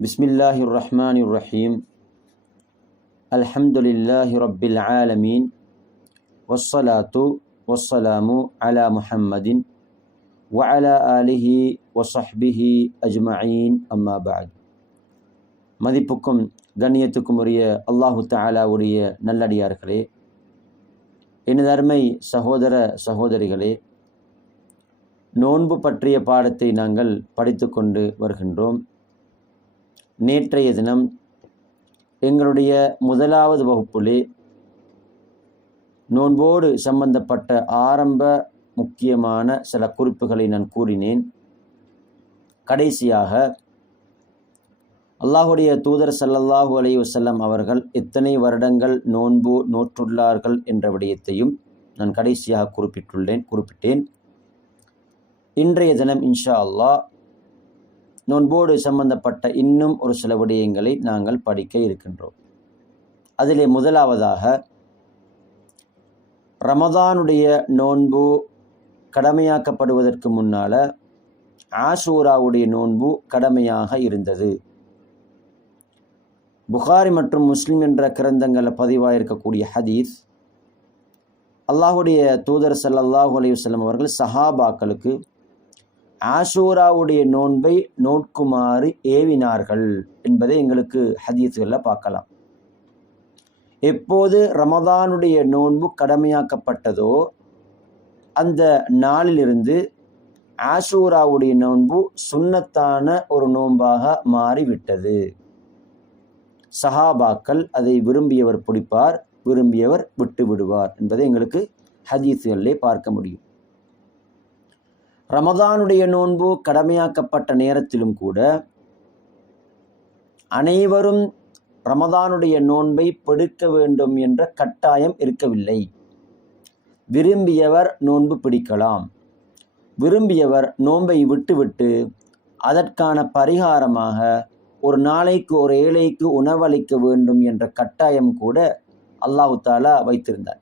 பிஸ்மில்லாஹி ரஹ்மான் ரஹீம் அல்ஹம்துலில்லாஹி ரப்பில் ஆலமீன் வஸ்ஸலாத்து வஸ்ஸலாமு அலா முஹம்மதின் வஅலா அலிஹி வசஹ்பிஹி அஜ்மாயின் அம்மாபாத் மதிப்புக்கும் கண்ணியத்துக்கும் உரிய அல்லாஹு தாலாவுடைய நல்லடியார்களே எனது அருமை சகோதர சகோதரிகளே நோன்பு பற்றிய பாடத்தை நாங்கள் படித்து கொண்டு வருகின்றோம். நேற்றைய தினம் எங்களுடைய முதலாவது வகுப்பிலே நோன்போடு சம்பந்தப்பட்ட ஆரம்ப முக்கியமான சில குறிப்புகளை நான் கூறினேன். கடைசியாக அல்லாஹுடைய தூதர் சல்லல்லாஹு அலைஹி வஸல்லம் அவர்கள் எத்தனை வருடங்கள் நோன்பு நோற்றுள்ளார்கள் என்ற விடயத்தையும் நான் கடைசியாக குறிப்பிட்டுள்ளேன் குறிப்பிட்டேன். இன்றைய தினம் இன்ஷா அல்லாஹ் நோன்போடு சம்பந்தப்பட்ட இன்னும் ஒரு சில விடயங்களை நாங்கள் படிக்க இருக்கின்றோம். அதிலே முதலாவதாக ரமதானுடைய நோன்பு கடமையாக்கப்படுவதற்கு முன்னால் ஆஷூராவுடைய நோன்பு கடமையாக இருந்தது. புகாரி மற்றும் முஸ்லிம் என்ற கிரந்தங்களில் பதிவாக இருக்கக்கூடிய ஹதீஸ் அல்லாஹுடைய தூதர் சல்லல்லாஹு அலைஹி வஸல்லம் அவர்கள் சஹாபாக்களுக்கு ஆஷூராவுடைய நோன்பை நோட்குமாறு ஏவினார்கள் என்பதை எங்களுக்கு ஹதீஸ்களில் பார்க்கலாம். எப்போது ரமதானுடைய நோன்பு கடமையாக்கப்பட்டதோ அந்த நாளிலிருந்து ஆஷூராவுடைய நோன்பு சுண்ணத்தான ஒரு நோன்பாக மாறிவிட்டது. சஹாபாக்கள் அதை விரும்பியவர் பிடிப்பார் விரும்பியவர் விட்டு விடுவார் என்பதை எங்களுக்கு ஹதீஸுகளிலே பார்க்க முடியும். ரமதானுடைய நோன்பு கடமையாக்கப்பட்ட நேரத்திலும் கூட அனைவரும் ரமதானுடைய நோன்பை பிடிக்க வேண்டும் என்ற கட்டாயம் இருக்கவில்லை. விரும்பியவர் நோன்பு பிடிக்கலாம். விரும்பியவர் நோன்பை விட்டுவிட்டு அதற்கான பரிகாரமாக ஒரு நாளைக்கு ஒரு ஏழைக்கு உணவளிக்க வேண்டும் என்ற கட்டாயம் கூட அல்லாஹு தாலா வைத்திருந்தார்.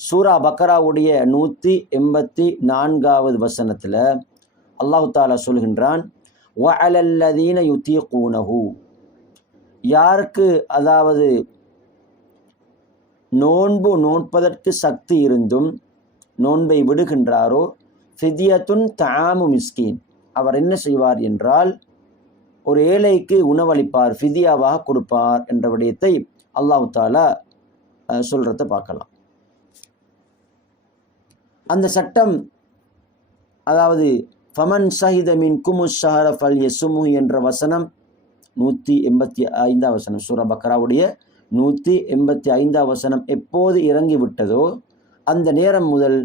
சூரா பக்கராவுடைய நூற்றி எண்பத்தி நான்காவது வசனத்தில் அல்லாஹு தாலா சொல்கின்றான் யுத்திய யுத்தீகூனஹு. யாருக்கு அதாவது நோன்பு நோன்பதற்கு சக்தி இருந்தும் நோன்பை விடுகின்றாரோ ஃபிதியத்துன் தாமு மிஸ்கீன். அவர் என்ன செய்வார் என்றால் ஒரு ஏழைக்கு உணவளிப்பார் ஃபிதியாவாக கொடுப்பார் என்ற விடயத்தை அல்லாஹு தாலா சொல்கிறத பார்க்கலாம். அந்த சட்டம் அதாவது ஃபமன் சஹித மின் குமு ஷஹர ஃபல் யசுமு என்ற வசனம் நூற்றி எண்பத்தி ஐந்தாம் வசனம் சூர பக்ராவுடைய நூற்றி எண்பத்தி ஐந்தாம் வசனம் எப்போது இறங்கி விட்டதோ அந்த நேரம் முதல்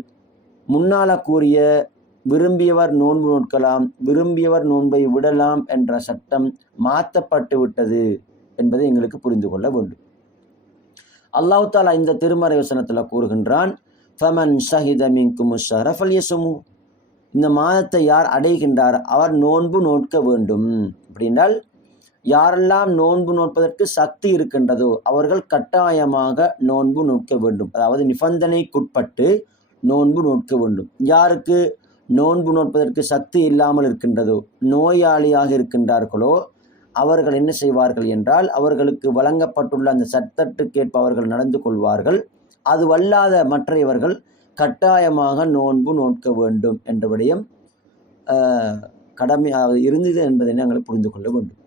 முன்னால கூறிய விரும்பியவர் நோன்பு நோட்கலாம் விரும்பியவர் நோன்பை விடலாம் என்ற சட்டம் மாற்றப்பட்டு விட்டது என்பதை எங்களுக்கு புரிந்து கொள்ள வேண்டும். அல்லாஹு தாலா இந்த திருமறை வசனத்தில் கூறுகின்றான் ஃபமன் ஷஹித மின்கும் ஷரஃபல் யசுமு இந்த மாதத்தை யார் அடைகின்றார்? அவர் நோன்பு நோட்க வேண்டும். அப்படின்றால் யாரெல்லாம் நோன்பு நோட்பதற்கு சக்தி இருக்கின்றதோ அவர்கள் கட்டாயமாக நோன்பு நோட்க வேண்டும். அதாவது நிபந்தனைக்குட்பட்டு நோன்பு நோட்க வேண்டும். யாருக்கு நோன்பு நோட்பதற்கு சக்தி இல்லாமல் இருக்கின்றதோ நோயாளியாக இருக்கின்றார்களோ அவர்கள் என்ன செய்வார்கள் என்றால் அவர்களுக்கு வழங்கப்பட்டுள்ள அந்த சட்டத்திற்கேற்ப அவர்கள் நடந்து கொள்வார்கள். அது வல்லாத மற்றையவர்கள் கட்டாயமாக நோன்பு நோக்க வேண்டும் என்ற விடயம் கடமை இருந்தது என்பதை நாங்கள் புரிந்து கொள்ள வேண்டும்.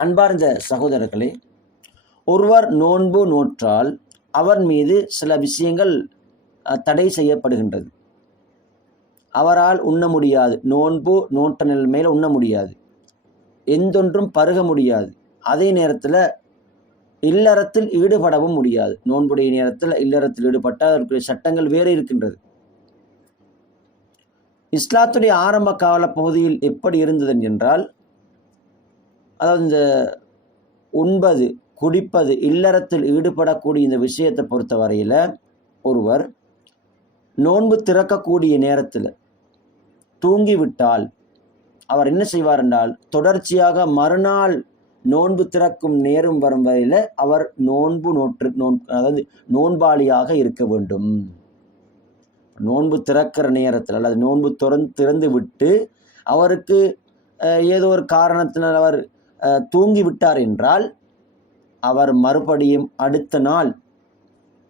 அன்பார்ந்த சகோதரர்களே ஒருவர் நோன்பு நோற்றால் அவர் மீது சில விஷயங்கள் தடை செய்யப்படுகின்றது. அவரால் உண்ண முடியாது. நோன்பு நோட்ட நிலைமையில் உண்ண முடியாது. எந்தொன்றும் பருக முடியாது. அதே நேரத்தில் இல்லறத்தில் ஈடுபடவும் முடியாது. நோன்புடைய நேரத்தில் இல்லறத்தில் ஈடுபட்டால் அதற்குரிய சட்டங்கள் வேறு இருக்கின்றது. இஸ்லாத்துடைய ஆரம்ப கால பகுதியில் எப்படி இருந்தது என்றால் அதாவது இந்த உண்பது குடிப்பது இல்லறத்தில் ஈடுபடக்கூடிய இந்த விஷயத்தை பொறுத்த வரையில் ஒருவர் நோன்பு திறக்கக்கூடிய நேரத்தில் தூங்கிவிட்டால் அவர் என்ன செய்வார் என்றால் தொடர்ச்சியாக மறுநாள் நோன்பு திறக்கும் நேரம் வரும் வரையில் அவர் நோன்பு நோற்று நோன் அதாவது நோன்பாளியாக இருக்க வேண்டும். நோன்பு திறக்கிற நேரத்தில் அல்லது நோன்பு திறந்து திறந்து விட்டு அவருக்கு ஏதோ ஒரு காரணத்தினால் அவர் தூங்கி விட்டார் என்றால் அவர் மறுபடியும் அடுத்த நாள்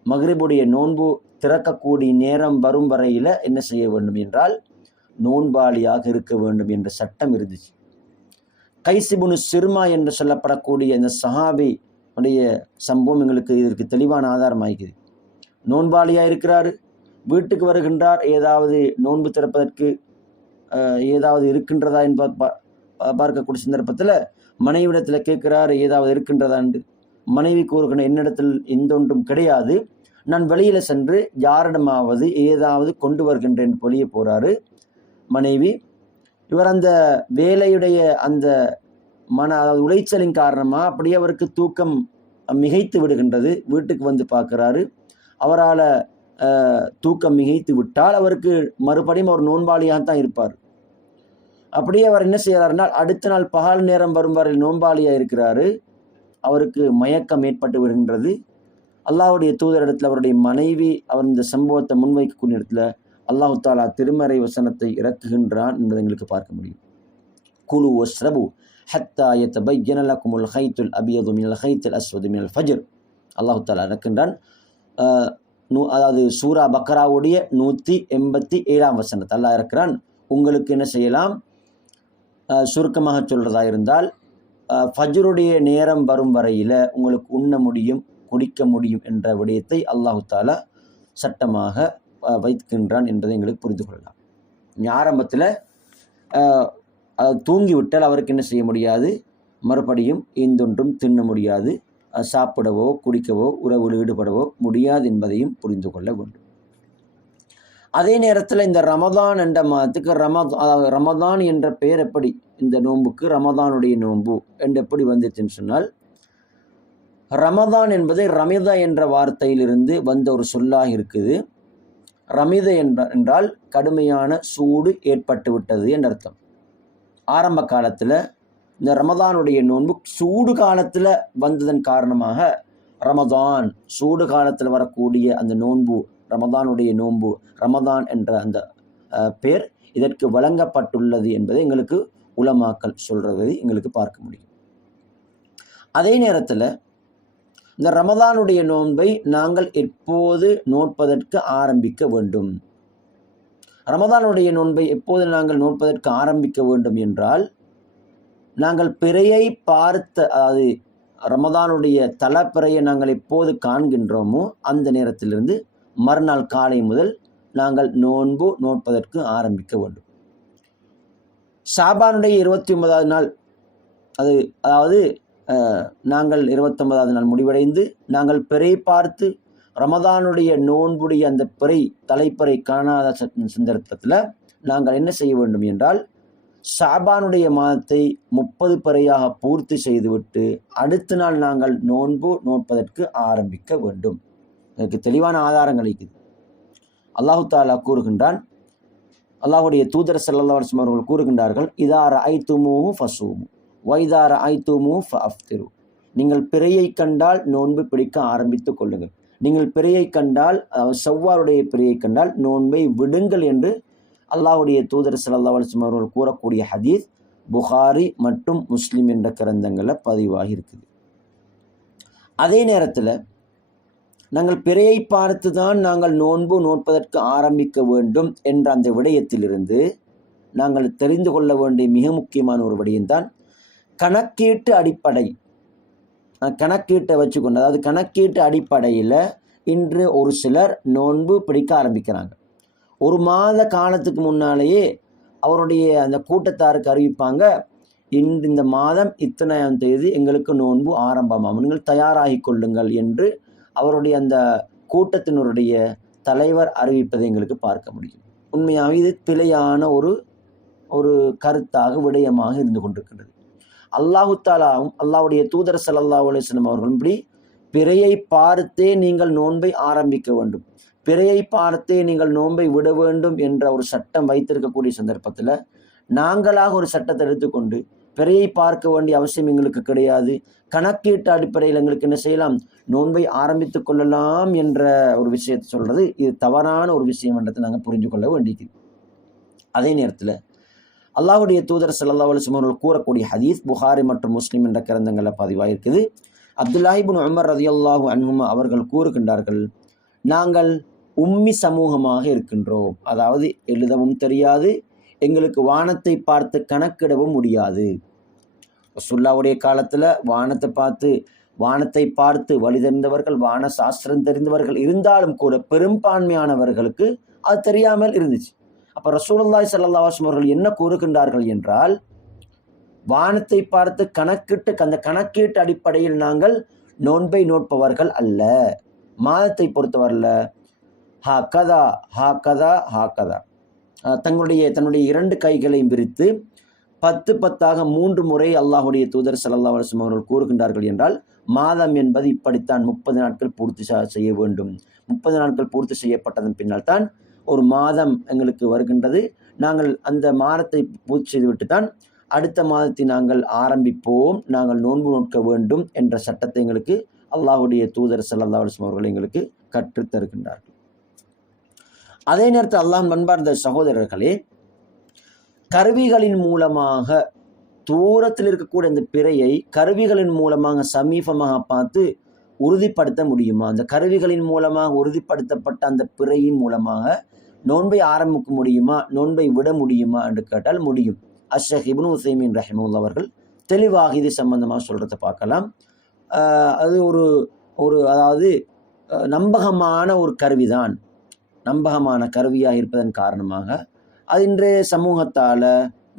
மகிரிபுடைய நோன்பு திறக்கக்கூடிய நேரம் வரும் வரையில் என்ன செய்ய வேண்டும் என்றால் நோன்பாளியாக இருக்க வேண்டும் என்ற சட்டம் இருந்துச்சு. கைசிபுனு சிறுமா என்று சொல்லப்படக்கூடிய இந்த சஹாபி உடைய சம்பவம் எங்களுக்கு இதற்கு தெளிவான ஆதாரம் ஆகிக்குது நோன்பாளியாக இருக்கிறார். வீட்டுக்கு வருகின்றார். ஏதாவது நோன்பு திறப்பதற்கு ஏதாவது இருக்கின்றதா என்ப பா- பா- பார்க்கக்கூடிய சந்தர்ப்பத்தில் மனைவிடத்தில் கேட்கிறார் ஏதாவது இருக்கின்றதா என்று. மனைவி கூறுகின்ற என்னிடத்தில் எந்த ஒன்றும் கிடையாது. நான் வெளியில் சென்று யாரிடமாவது ஏதாவது கொண்டு வருகின்றேன் பொழிய போறாரு. மனைவி இவர் அந்த வேலையுடைய அந்த மன அதாவது உளைச்சலின் காரணமாக அப்படியே அவருக்கு தூக்கம் மிகைத்து விடுகின்றது. வீட்டுக்கு வந்து பார்க்குறாரு. அவரால் தூக்கம் மிகைத்து விட்டால் அவருக்கு மறுபடியும் அவர் நோன்பாளியாக தான் இருப்பார். அப்படியே அவர் என்ன செய்கிறாருன்னா அடுத்த நாள் பகல் நேரம் வரும் வரை நோன்பாளியாக இருக்கிறாரு. அவருக்கு மயக்கம் ஏற்பட்டு விடுகின்றது. அல்லாஹ்வுடைய தூதரிடத்தில் அவருடைய மனைவி அவர் இந்த சம்பவத்தை முன்வைக்கக்கூடிய இடத்துல அல்லாஹு தாலா திருமறை வசனத்தை இறக்குகின்றான் என்பதை எங்களுக்கு பார்க்க முடியும். குழு வஸ்ரபு ஹத்தா யத்தபையன லக்குமுல் ஹைத்துல் அபியது மினல் ஹைத்துல் அஸ்வது மினல் ஃபஜ்ர். அல்லாஹு தாலா இறக்கின்றான் நூ- அதாவது சூரா பக்ராவுடைய நூற்றி எண்பத்தி ஏழாம் வசனத்தை அல்லாஹ் இறக்குறான். உங்களுக்கு என்ன செய்யலாம்? சுருக்கமாக சொல்கிறதா இருந்தால் ஃபஜ்ருடைய நேரம் வரும் வரையில் உங்களுக்கு உண்ண முடியும் குடிக்க முடியும் என்ற விடயத்தை அல்லாஹு தாலா சட்டமாக வைக்கின்றான் என்பதை எங்களுக்கு புரிந்து கொள்ளலாம். ஆரம்பத்தில் தூங்கிவிட்டால் அவருக்கு என்ன செய்ய முடியாது? மறுபடியும் ஈந்தொன்றும் தின்ன முடியாது. சாப்பிடவோ குடிக்கவோ உறவில் ஈடுபடவோ முடியாது என்பதையும் புரிந்து கொள்ள வேண்டும். அதே நேரத்தில் இந்த ரமதான் என்ற மாதத்துக்கு ரமதான் அதாவது ரமதான் என்ற பெயர் எப்படி? இந்த நோன்புக்கு ரமதானுடைய நோன்பு என்று எப்படி வந்துச்சுன்னு சொன்னால் ரமதான் என்பது ரமிதா என்ற வார்த்தையிலிருந்து வந்த ஒரு சொல்லாக இருக்குது. ரமித என்ற என்றால் கடுமையான சூடு ஏற்பட்டு விட்டது என்று அர்த்தம். ஆரம்ப காலத்தில் இந்த ரமதானுடைய நோன்பு சூடு காலத்தில் வந்ததன் காரணமாக ரமதான் சூடு காலத்தில் வரக்கூடிய அந்த நோன்பு ரமதானுடைய நோன்பு ரமதான் என்ற அந்த பேர் இதற்கு வழங்கப்பட்டுள்ளது என்பதை எங்களுக்கு உலமாக்கல் சொல்றதை எங்களுக்கு பார்க்க முடியும். அதே நேரத்தில் இந்த ரமதானுடைய நோன்பை நாங்கள் எப்போது நோட்பதற்கு ஆரம்பிக்க வேண்டும்? ரமதானுடைய நோன்பை எப்போது நாங்கள் நோட்பதற்கு ஆரம்பிக்க வேண்டும் என்றால் நாங்கள் பிறையை பார்த்த அதாவது ரமதானுடைய தலப்பிறையை நாங்கள் எப்போது காண்கின்றோமோ அந்த நேரத்திலிருந்து மறுநாள் காலை முதல் நாங்கள் நோன்பு நோட்பதற்கு ஆரம்பிக்க வேண்டும். ஷாபானுடைய இருபத்தி ஒன்பதாவது நாள் அது அதாவது நாங்கள் இருபத்தொன்பதாவது நாள் முடிவடைந்து நாங்கள் பிறை பார்த்து ரமதானுடைய நோன்புடைய அந்த பிறை தலைப்பறை காணாத சந்தர்ப்பத்தில் நாங்கள் என்ன செய்ய வேண்டும் என்றால் ஷாபானுடைய மாதத்தை முப்பது பிறையாக பூர்த்தி செய்துவிட்டு அடுத்த நாள் நாங்கள் நோன்பு நோட்பதற்கு ஆரம்பிக்க வேண்டும். இதற்கு தெளிவான ஆதாரங்கள் இருக்குது. அல்லாஹு தாலா கூறுகின்றான் அல்லாஹுடைய தூதர் ஸல்லல்லாஹு அவர்கள் கூறுகின்றார்கள் இதார ஐத்துமூஹு ஃபசூமு வைதார ஐத்துமு ஃபஅஃப்திரு. நீங்கள் பிறையை கண்டால் நோன்பு பிடிக்க ஆரம்பித்துக் கொள்ளுங்கள். நீங்கள் பிறையை கண்டால் செவ்வாருடைய பிறையை கண்டால் நோன்பை விடுங்கள் என்று அல்லாவுடைய தூதர் ஸல்லல்லாஹு அலைஹி அவர்கள் கூறக்கூடிய ஹதீஸ் புகாரி மற்றும் முஸ்லீம் என்ற கிரந்தங்களில் பதிவாகி இருக்குது அதே நேரத்தில் நாங்கள் பிறையை பார்த்து தான் நாங்கள் நோன்பு நோட்பதற்கு ஆரம்பிக்க வேண்டும் என்ற அந்த விடயத்திலிருந்து நாங்கள் தெரிந்து கொள்ள வேண்டிய மிக முக்கியமான ஒரு விடயம்தான் கணக்கீட்டு அடிப்படை. கணக்கீட்டை வச்சுக்கொண்டு அதாவது கணக்கீட்டு அடிப்படையில் இன்று ஒரு சிலர் நோன்பு பிடிக்க ஆரம்பிக்கிறாங்க. ஒரு மாத காலத்துக்கு முன்னாலேயே அவருடைய அந்த கூட்டத்தாருக்கு அறிவிப்பாங்க இன்று இந்த மாதம் இத்தனையாம் தேதி எங்களுக்கு நோன்பு ஆரம்பமாகும். நீங்கள் தயாராகி கொள்ளுங்கள் என்று அவருடைய அந்த கூட்டத்தினருடைய தலைவர் அறிவிப்பதை எங்களுக்கு பார்க்க முடியும். உண்மையாக இது பிழையான ஒரு ஒரு கருத்தாக விடயமாக இருந்து கொண்டிருக்கிறது அல்லாஹு தாலாவும் அல்லாஹ்வுடைய தூதர் ஸல்லல்லாஹு அவர்களும் இப்படி பிறையை பார்த்தே நீங்கள் நோன்பை ஆரம்பிக்க வேண்டும். பிறையை பார்த்தே நீங்கள் நோன்பை விட வேண்டும் என்ற ஒரு சட்டம் வைத்திருக்கக்கூடிய சந்தர்ப்பத்தில் நாங்களாக ஒரு சட்டத்தை எடுத்துக்கொண்டு பிறையை பார்க்க வேண்டிய அவசியம் எங்களுக்கு கிடையாது. கணக்கீட்டு அடிப்படையில் எங்களுக்கு என்ன செய்யலாம்? நோன்பை ஆரம்பித்து கொள்ளலாம் என்ற ஒரு விஷயத்தை சொல்றது இது தவறான ஒரு விஷயம் என்றதை நாங்கள் புரிஞ்சு கொள்ள வேண்டியது. அதே நேரத்தில் அல்லாஹுடைய தூதர் சல்லா அலிஸ்லம் அவர்கள் கூறக்கூடிய ஹதீஸ் புகாரி மற்றும் முஸ்லீம் என்ற கிரந்தங்களில் பதிவாயிருக்குது. அப்துல்லாஹிபின் உமர் ரதியல்லாஹு அன்ஹுமா அவர்கள் கூறுகின்றார்கள் நாங்கள் உம்மி சமூகமாக இருக்கின்றோம். அதாவது எழுதவும் தெரியாது எங்களுக்கு வானத்தை பார்த்து கணக்கிடவும் முடியாது. சுல்லாவுடைய காலத்தில் வானத்தை பார்த்து வானத்தை பார்த்து வழி தெரிந்தவர்கள் வான சாஸ்திரம் தெரிந்தவர்கள் இருந்தாலும் கூட பெரும்பான்மையானவர்களுக்கு அது தெரியாமல் இருந்துச்சு. அப்போ ரசூலுல்லாஹி ஸல்லல்லாஹு அவர்கள் என்ன கூறுகின்றார்கள் என்றால் வானத்தை பார்த்து கணக்கிட்டு அந்த கணக்கீட்டு அடிப்படையில் நாங்கள் நோன்பை நோட்பவர்கள் அல்ல. மாதத்தை பொறுத்தவரையில் ஹா கதா ஹா கதா ஹா கதா தங்களுடைய தன்னுடைய இரண்டு கைகளையும் விரித்து பத்து பத்தாக மூன்று முறை அல்லாஹுடைய தூதர் ஸல்லல்லாஹு அலைஹி அவர்கள் கூறுகின்றார்கள் என்றால் மாதம் என்பது இப்படித்தான் முப்பது நாட்கள் பூர்த்தி செய்ய வேண்டும். முப்பது நாட்கள் பூர்த்தி செய்யப்பட்டதன் பின்னால் தான் ஒரு மாதம் எங்களுக்கு வருகின்றது. நாங்கள் அந்த மாதத்தை பூர்த்தி செய்துவிட்டு தான் அடுத்த மாதத்தை நாங்கள் ஆரம்பிப்போம். நாங்கள் நோன்பு நோக்க வேண்டும் என்ற சட்டத்தை எங்களுக்கு அல்லாஹுடைய தூதர் சல்லா அலுவலம் அவர்கள் எங்களுக்கு கற்றுத் தருகின்றார்கள். அதே நேரத்தில் அல்லாஹ் நண்பார்ந்த சகோதரர்களே கருவிகளின் மூலமாக தூரத்தில் இருக்கக்கூடிய இந்த பிறையை கருவிகளின் மூலமாக சமீபமாக பார்த்து உறுதிப்படுத்த முடியுமா? அந்த கருவிகளின் மூலமாக உறுதிப்படுத்தப்பட்ட அந்த பிறையின் மூலமாக நோன்பை ஆரம்பிக்க முடியுமா? நோன்பை விட முடியுமா? என்று கேட்டால் முடியும். அஷக் இப்னு உசைமின் ரஹிமுல்லா அவர்கள் தெளிவாக இது சம்பந்தமாக சொல்கிறத பார்க்கலாம். அது ஒரு ஒரு அதாவது நம்பகமான ஒரு கருவிதான். நம்பகமான கருவியாக இருப்பதன் காரணமாக அது இன்றைய சமூகத்தால்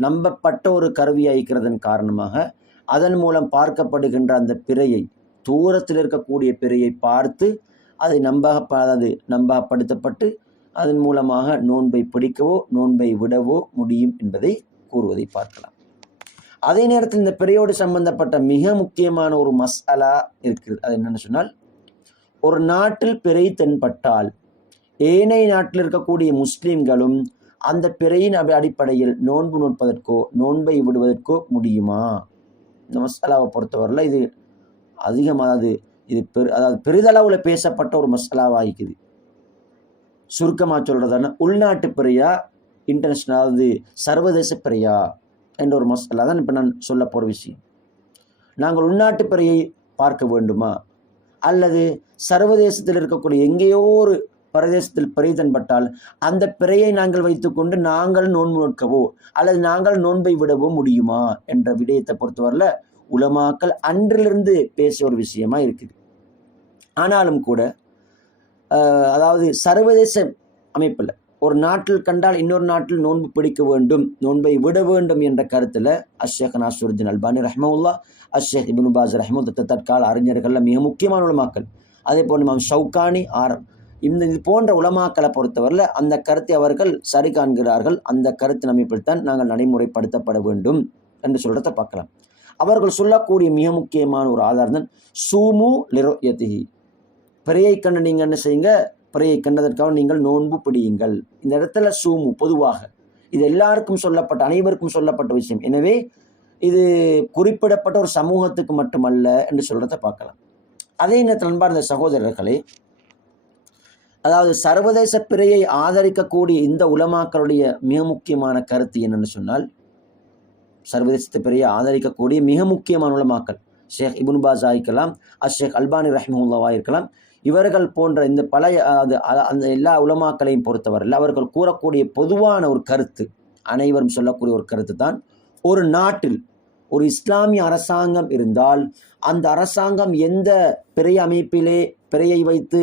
நம்பப்பட்ட ஒரு கருவியாக இருக்கிறதன் காரணமாக அதன் மூலம் பார்க்கப்படுகின்ற அந்த பிறையை தூரத்தில் இருக்கக்கூடிய பிறையை பார்த்து அதை நம்பகப்படாது நம்பகப்படுத்தப்பட்டு அதன் மூலமாக நோன்பை பிடிக்கவோ நோன்பை விடவோ முடியும் என்பதை கூறுவதை பார்க்கலாம். அதே நேரத்தில் இந்த பிறையோடு சம்பந்தப்பட்ட மிக முக்கியமான ஒரு மசாலா இருக்கிறது. அது என்னென்னு சொன்னால் ஒரு நாட்டில் பிறை தென்பட்டால் ஏனைய நாட்டில் இருக்கக்கூடிய முஸ்லீம்களும் அந்த பிறையின் அடிப்படையில் நோன்பு நோட்பதற்கோ நோன்பை விடுவதற்கோ முடியுமா? இந்த மசாலாவை பொறுத்தவரையில் இது அதிகமாக இது பெரு அதாவது பெரிதளவில் பேசப்பட்ட ஒரு மசாலாவாகிக்குது சுருக்கமாக சொல்கிறதுனா உள்நாட்டு பிறையா இன்டர்நேஷ்னல் அதாவது சர்வதேச பிரியா என்ற ஒரு மசாலா தான் இப்போ நான் சொல்ல போகிற விஷயம். நாங்கள் உள்நாட்டு பிறையை பார்க்க வேண்டுமா? அல்லது சர்வதேசத்தில் இருக்கக்கூடிய எங்கேயோ ஒரு பிரதேசத்தில் பிறை தென்பட்டால் அந்த பிறையை நாங்கள் வைத்துக்கொண்டு நாங்கள் நோன்பு நோட்கவோ அல்லது நாங்கள் நோன்பை விடவோ முடியுமா? என்ற விடயத்தை பொறுத்தவரையில் உலமாக்கள் அன்றிலிருந்து பேசிய ஒரு விஷயமா இருக்குது. ஆனாலும் கூட அதாவது சர்வதேச அமைப்பில் ஒரு நாட்டில் கண்டால் இன்னொரு நாட்டில் நோன்பு பிடிக்க வேண்டும் நோன்பை விட வேண்டும் என்ற கருத்தில் அஷேக் நாசுருதீன் அல்பானி ரஹ்மவுல்லா அஷேக் இப்னு பாஸ் ரஹ்மத் தற்கால அறிஞர்களில் மிக முக்கியமான உலமாக்கள். அதே போல் இமாம் ஷவுகானி ஆர் இந்த இது போன்ற உலமாக்களை பொறுத்தவரையில் அந்த கருத்தை அவர்கள் சரி காண்கிறார்கள். அந்த கருத்தின் அமைப்பில் தான் நாங்கள் நடைமுறைப்படுத்தப்பட வேண்டும் என்று சொல்கிறத பார்க்கலாம். அவர்கள் சொல்லக்கூடிய மிக முக்கியமான ஒரு ஆதாரம் தான் சூமு லிரோயத்திஹி பிறையை கண்டு நீங்கள் என்ன செய்யுங்க? பிறையை கண்டதற்காக நீங்கள் நோன்பு பிடியுங்கள். இந்த இடத்துல சூமு பொதுவாக. இது எல்லாருக்கும் சொல்லப்பட்ட அனைவருக்கும் சொல்லப்பட்ட விஷயம். எனவே இது குறிப்பிடப்பட்ட ஒரு சமூகத்துக்கு மட்டுமல்ல என்று சொல்றதை பார்க்கலாம். அதே நேரத்தில் அன்பார்ந்த சகோதரர்களே அதாவது சர்வதேச பிறையை ஆதரிக்கக்கூடிய இந்த உலமாக்களுடைய மிக முக்கியமான கருத்து என்னன்னு சொன்னால் சர்வதேசத்தை பெரிய ஆதரிக்கக்கூடிய மிக முக்கியமான உலமாக்கள் ஷேக் இபுன் பாஸ் ஆயிருக்கலாம் அஷேக் அல்பானி ரஹ்மஹுல்லாவா இருக்கலாம் இவர்கள் போன்ற இந்த பழைய அது அ- அந்த எல்லா உலமாக்களையும் பொறுத்தவரையில் அவர்கள் கூறக்கூடிய பொதுவான ஒரு கருத்து அனைவரும் சொல்லக்கூடிய ஒரு கருத்து தான் ஒரு நாட்டில் ஒரு இஸ்லாமிய அரசாங்கம் இருந்தால் அந்த அரசாங்கம் எந்த பிறைய அமைப்பிலே பிறையை வைத்து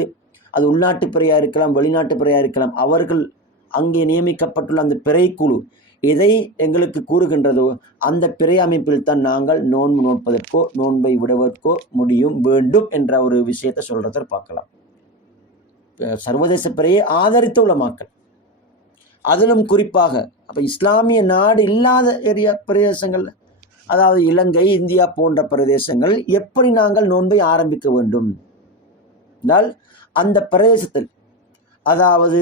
அது உள்நாட்டு பிறையாக இருக்கலாம் வெளிநாட்டு பிறையாக இருக்கலாம் அவர்கள் அங்கே நியமிக்கப்பட்டுள்ள அந்த பிறைக்குழு எதை எங்களுக்கு கூறுகின்றதோ அந்த பிறை அமைப்பில் தான் நாங்கள் நோன்பு நோட்பதற்கோ நோன்பை விடுவதற்கோ முடியும் வேண்டும் என்ற ஒரு விஷயத்தை சொல்கிறத பார்க்கலாம். சர்வதேச பிறையை ஆதரித்த உலமாக்கள். அதிலும் குறிப்பாக அப்போ இஸ்லாமிய நாடு இல்லாத ஏரியா பிரதேசங்களில் அதாவது இலங்கை இந்தியா போன்ற பிரதேசங்கள் எப்படி நாங்கள் நோன்பை ஆரம்பிக்க வேண்டும்? என்றால் அந்த பிரதேசத்தில் அதாவது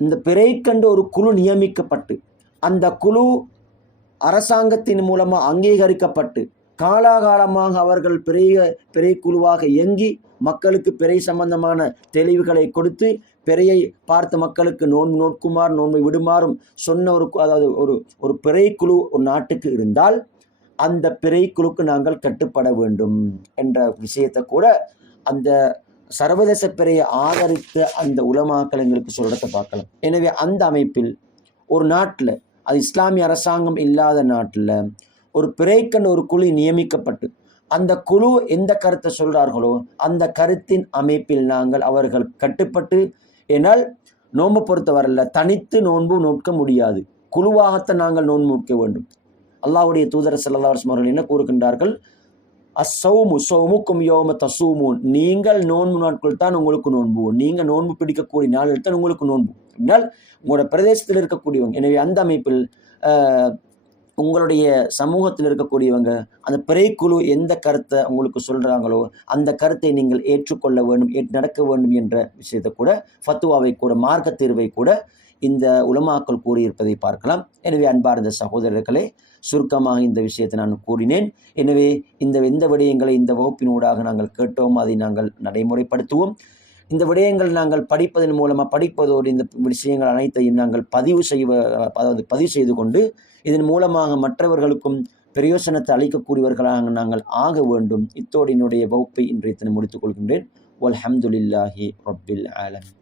இந்த பிறை கண்டு ஒரு குழு நியமிக்கப்பட்டு அந்த குழு அரசாங்கத்தின் மூலமாக அங்கீகரிக்கப்பட்டு காலாகாலமாக அவர்கள் பெரிய பிறை குழுவாக இயங்கி மக்களுக்கு பிறை சம்பந்தமான தெளிவுகளை கொடுத்து பிறையை பார்த்த மக்களுக்கு நோன்பு நோட்குமார் நோன்பை விடுமாறும் சொன்ன ஒரு அதாவது ஒரு ஒரு பிறை குழு ஒரு நாட்டுக்கு இருந்தால் அந்த பிறை குழுக்கு நாங்கள் கட்டுப்பட வேண்டும் என்ற விஷயத்தை கூட அந்த சர்வதேச பிறையை ஆதரித்த அந்த உலமாக்கள் எங்களுக்கு சொல்றதை பார்க்கலாம். எனவே அந்த அமைப்பில் ஒரு நாட்டில் அது இஸ்லாமிய அரசாங்கம் இல்லாத நாட்டில் ஒரு பிறைக்கன் ஒரு குழு நியமிக்கப்பட்டு அந்த குழு எந்த கருத்தை சொல்கிறார்களோ அந்த கருத்தின் அமைப்பில் நாங்கள் அவர்கள் கட்டுப்பட்டு ஏனால் நோன்பு பொறுத்தவரையில் தனித்து நோன்பு நோட்க முடியாது. குழுவாகத்தான் நாங்கள் நோன்பு நோட்க வேண்டும். அல்லாவுடைய தூதர் ஸல்லல்லாஹு அவர்கள் என்ன கூறுகின்றார்கள்? அசௌமு சௌமுக்கும் யோம தசூமூன் நீங்கள் நோன்பு நாட்கள் தான் உங்களுக்கு நோன்பு. நீங்கள் நோன்பு பிடிக்கக்கூடிய நாளில் தான் உங்களுக்கு நோன்பு. அப்படின்னால் உங்களோட பிரதேசத்தில் இருக்கக்கூடியவங்க எனவே அந்த அமைப்பில் உங்களுடைய சமூகத்தில் இருக்கக்கூடியவங்க அந்த பிறைக்குழு எந்த கருத்தை உங்களுக்கு சொல்கிறாங்களோ அந்த கருத்தை நீங்கள் ஏற்றுக்கொள்ள வேண்டும் ஏற்று நடக்க வேண்டும் என்ற விஷயத்தை கூட ஃபத்துவாவை கூட மார்க்க தீர்வை கூட இந்த உலமாக்கள் கூறியிருப்பதை பார்க்கலாம். எனவே அன்பார்ந்த சகோதரர்களே சுருக்கமாக இந்த விஷயத்தை நான் கூறினேன். எனவே இந்த எந்த விடயங்களை இந்த வகுப்பினூடாக நாங்கள் கேட்டோம். அதை நாங்கள் நடைமுறைப்படுத்துவோம். இந்த விடயங்கள் நாங்கள் படிப்பதன் மூலமாக படிப்பதோடு இந்த விஷயங்கள் அனைத்தையும் நாங்கள் பதிவு செய்வ அதாவது பதிவு செய்து கொண்டு இதன் மூலமாக மற்றவர்களுக்கும் பிரயோசனத்தை அளிக்கக்கூடியவர்களாக நாங்கள் ஆக வேண்டும். இத்தோடு என்னுடைய வகுப்பை இன்றைய தினம் முடித்துக் கொள்கின்றேன். வல்ஹம்துலில்லாஹி ரப்பில் ஆலமி